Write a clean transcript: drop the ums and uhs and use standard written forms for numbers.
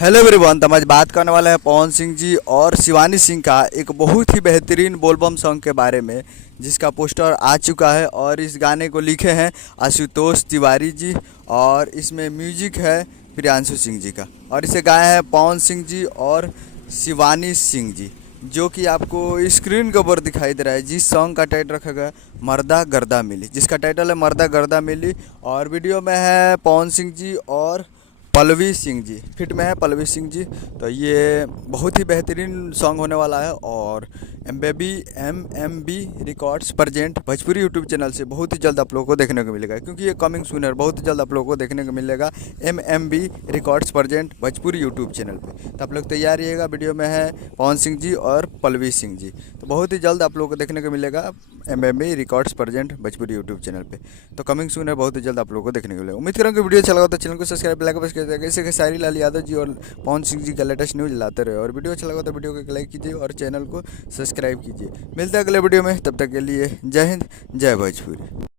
Hello everyone. तो हम आज बात करने वाले हैं पवन सिंह जी और शिवानी सिंह का एक बहुत ही बेहतरीन बोलबम सॉन्ग के बारे में, जिसका पोस्टर आ चुका है और इस गाने को लिखे हैं आशुतोष तिवारी जी और इसमें म्यूजिक है प्रियांशु सिंह जी का और इसे गाए हैं पवन सिंह जी और शिवानी सिंह जी, जो कि आपको स्क्रीन के ऊपर दिखाई दे रहा है। जिस सॉन्ग का टाइटल रखा गया मर्दा गर्दा मिली, जिसका टाइटल है मर्दा गर्दा मिली और वीडियो में है पवन सिंह जी और पल्लवी सिंह जी, फिट में है पल्लवी सिंह जी। तो ये बहुत ही बेहतरीन सॉन्ग होने वाला है और M B records present Bhojpuri YouTube channel से बहुत ही जल्द आप लोगों को देखने को मिलेगा, क्योंकि ये कमिंग सूनर बहुत ही जल्द आप लोगों को देखने को मिलेगा B records present Bhojpuri YouTube channel पे। तो आप लोग तैयार रहिएगा। वीडियो में है पवन सिंह जी और पल्लवी सिंह जी, तो बहुत ही जल्द आप लोगों को देखने को मिलेगा B records present Bhojpuri YouTube channel पे। तो कमिंग सून है, बहुत ही जल्द आप लोगों को देखने को मिलेगा। उम्मीद करूँगा वीडियो अच्छा लगा तो चैनल को सब्सक्राइब लाइक ऐसे कि सारी लाल यादव जी और पवन सिंह जी का लेटेस्ट न्यूज़ लाते रहे, और वीडियो अच्छा लगा तो वीडियो को लाइक कीजिए और चैनल को सब्सक्राइब कीजिए। मिलते हैं अगले वीडियो में, तब तक के लिए जय हिंद जय भोजपुरी।